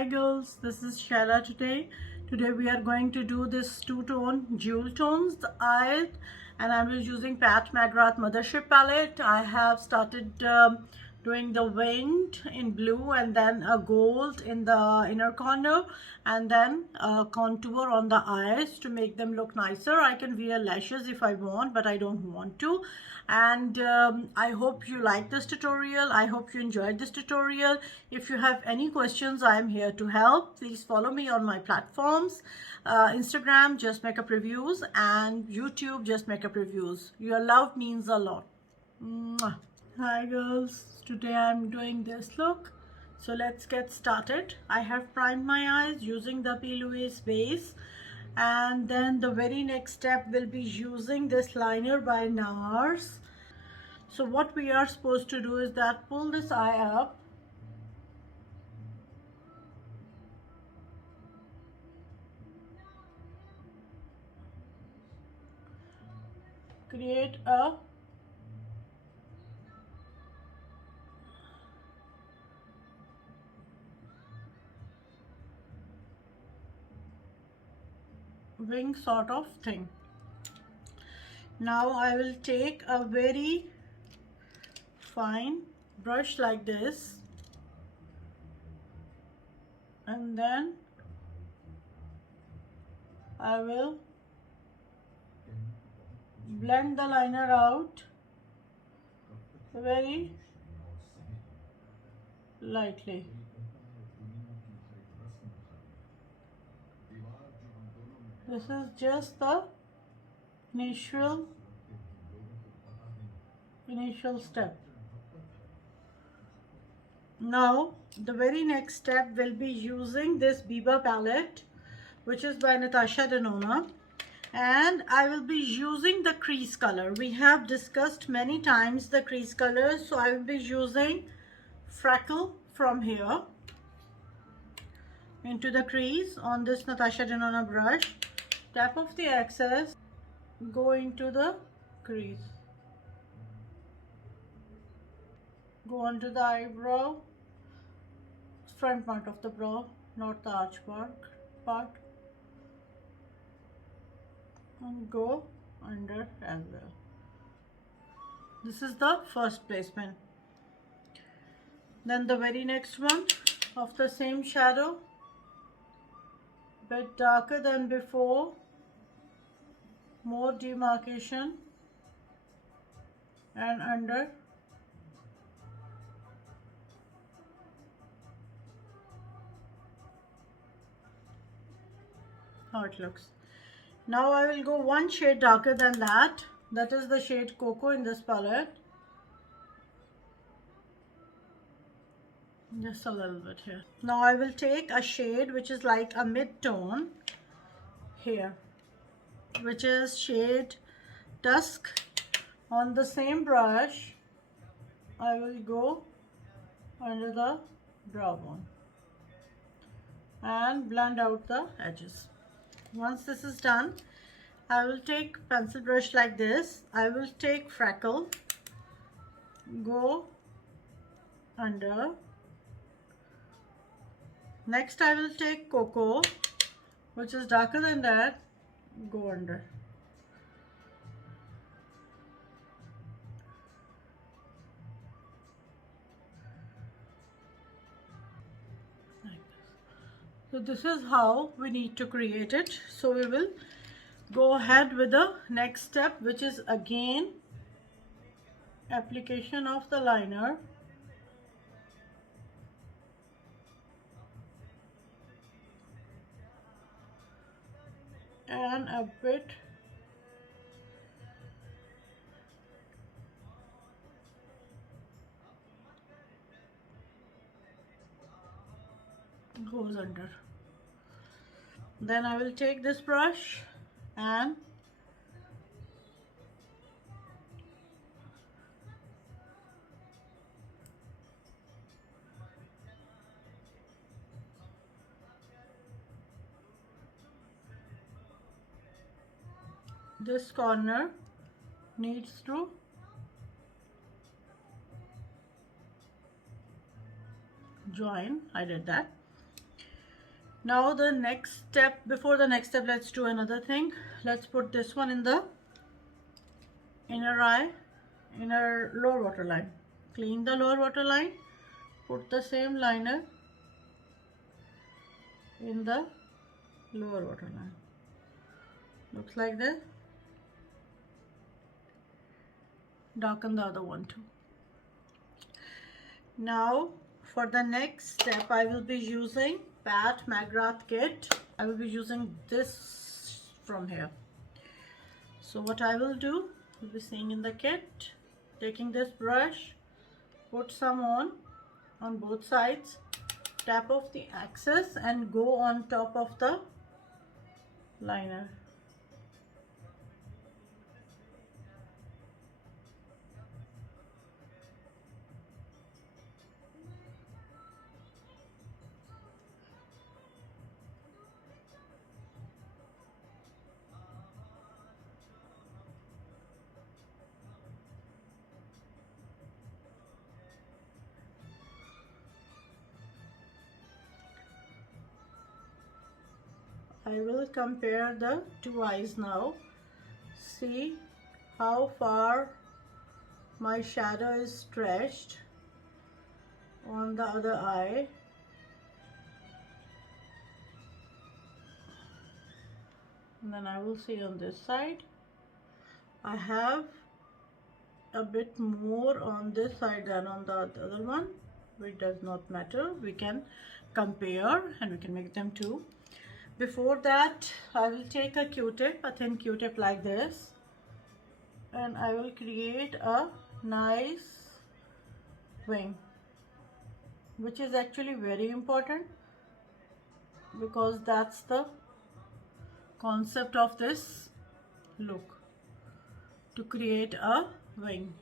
Hi girls, this is Shaila today. Today we are going to do this two-tone jewel tones, the eye, and I'm using Pat McGrath Mothership palette. I have started doing the winged in blue and then a gold in the inner corner and then a contour on the eyes to make them look nicer. I can wear lashes if I want, but I don't want to. And I hope you like this tutorial. I hope you enjoyed this tutorial. If you have any questions, I am here to help. Please follow me on my platforms. Instagram, Just Makeup Reviews, and YouTube, Just Makeup Reviews. Your love means a lot. Mwah. Hi girls, today I'm doing this look. So let's get started. I have primed my eyes using the P. Louise base. And then the very next step will be using this liner by NARS. So what we are supposed to do is that pull this eye up, create a wing sort of thing. Now I will take a very fine brush like this and then I will blend the liner out very lightly. This is just the initial step. Now the very next step will be using this Biba palette, which is by Natasha Denona, and I will be using the crease color. We have discussed many times the crease color, so I will be using Freckle from here into the crease on this Natasha Denona brush. Tap off the excess, go into the crease, go onto the eyebrow, front part of the brow, not the arch part, and go under as well. This is the first placement. Then the very next one of the same shadow, bit darker than before, more demarcation, and under. How it looks. Now I will go one shade darker than that. That is the shade Cocoa in this palette. Just a little bit here. Now I will take a shade which is like a mid-tone here, which is shade Dusk. On the same brush, I will go under the brow bone and blend out the edges. Once this is done, I will take pencil brush like this. I will take Freckle, go under. Next I will take Cocoa, which is darker than that, go under. So this is how we need to create it. So we will go ahead with the next step, which is again application of the liner. And a bit goes under. Then I will take this brush and this corner needs to join. I did that. Now the next step, before the next step, let's do another thing. Let's put this one in the inner eye, inner lower waterline. Clean the lower waterline, put the same liner in the lower waterline. Looks like this. Darken the other one too. Now for the next step, I will be using Pat McGrath kit. I will be using this from here. So what I will do, you'll be seeing in the kit, taking this brush, put some on both sides, tap off the excess and go on top of the liner. I will compare the two eyes now. See how far my shadow is stretched on the other eye. And then I will see on this side. I have a bit more on this side than on the other one. It does not matter. We can compare and we can make them two. Before that, I will take a Q-tip, a thin Q-tip like this, and I will create a nice wing, which is actually very important because that's the concept of this look, to create a wing.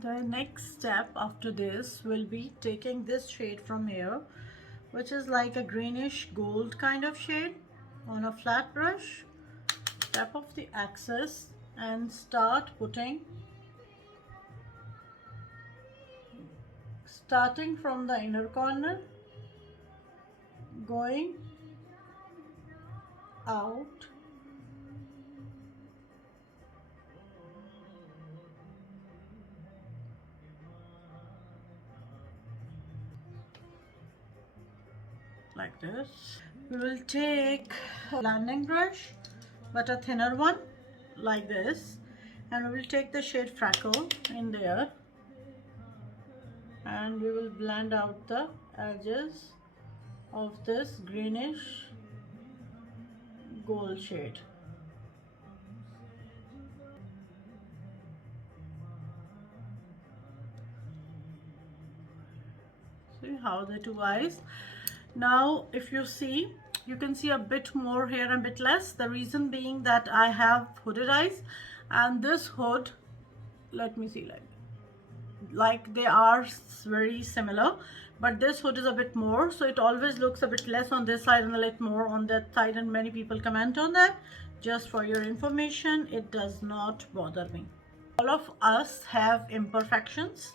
The next step after this will be taking this shade from here, which is like a greenish gold kind of shade, on a flat brush, tap off the excess and start putting, starting from the inner corner, going out, like this. We will take a blending brush, but a thinner one like this, and we will take the shade Freckle in there and we will blend out the edges of this greenish gold shade. See how the two eyes. Now if you see, you can see a bit more here and a bit less. The reason being that I have hooded eyes, and this hood, let me see, like they are very similar, but this hood is a bit more, so it always looks a bit less on this side and a little more on that side, and many people comment on that. Just for your information, it does not bother me. All of us have imperfections,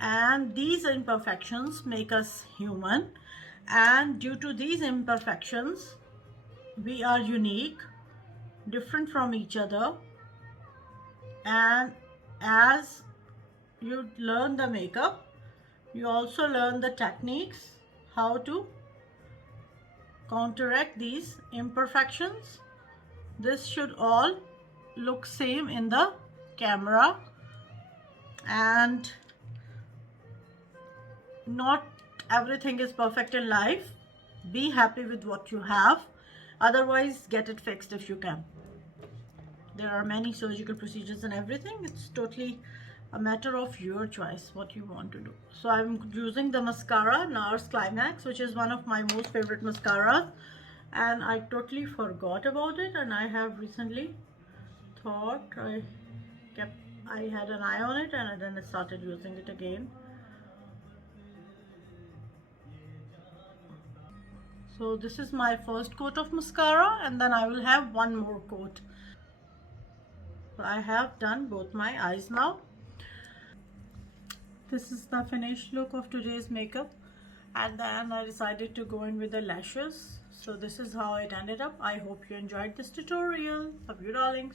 and these imperfections make us human, and due to these imperfections we are unique, different from each other. And as you learn the makeup, you also learn the techniques how to counteract these imperfections. This should all look same in the camera, and not everything is perfect in life. Be happy with what you have, otherwise get it fixed if you can. There are many surgical procedures and everything. It's totally a matter of your choice what you want to do. So I'm using the mascara NARS Climax, which is one of my most favorite mascaras, and I totally forgot about it, and I have recently thought I had an eye on it, and then I started using it again. So this is my first coat of mascara, and then I will have one more coat. So I have done both my eyes now. This is the finished look of today's makeup. At the end I decided to go in with the lashes. So this is how it ended up. I hope you enjoyed this tutorial. Love you darlings.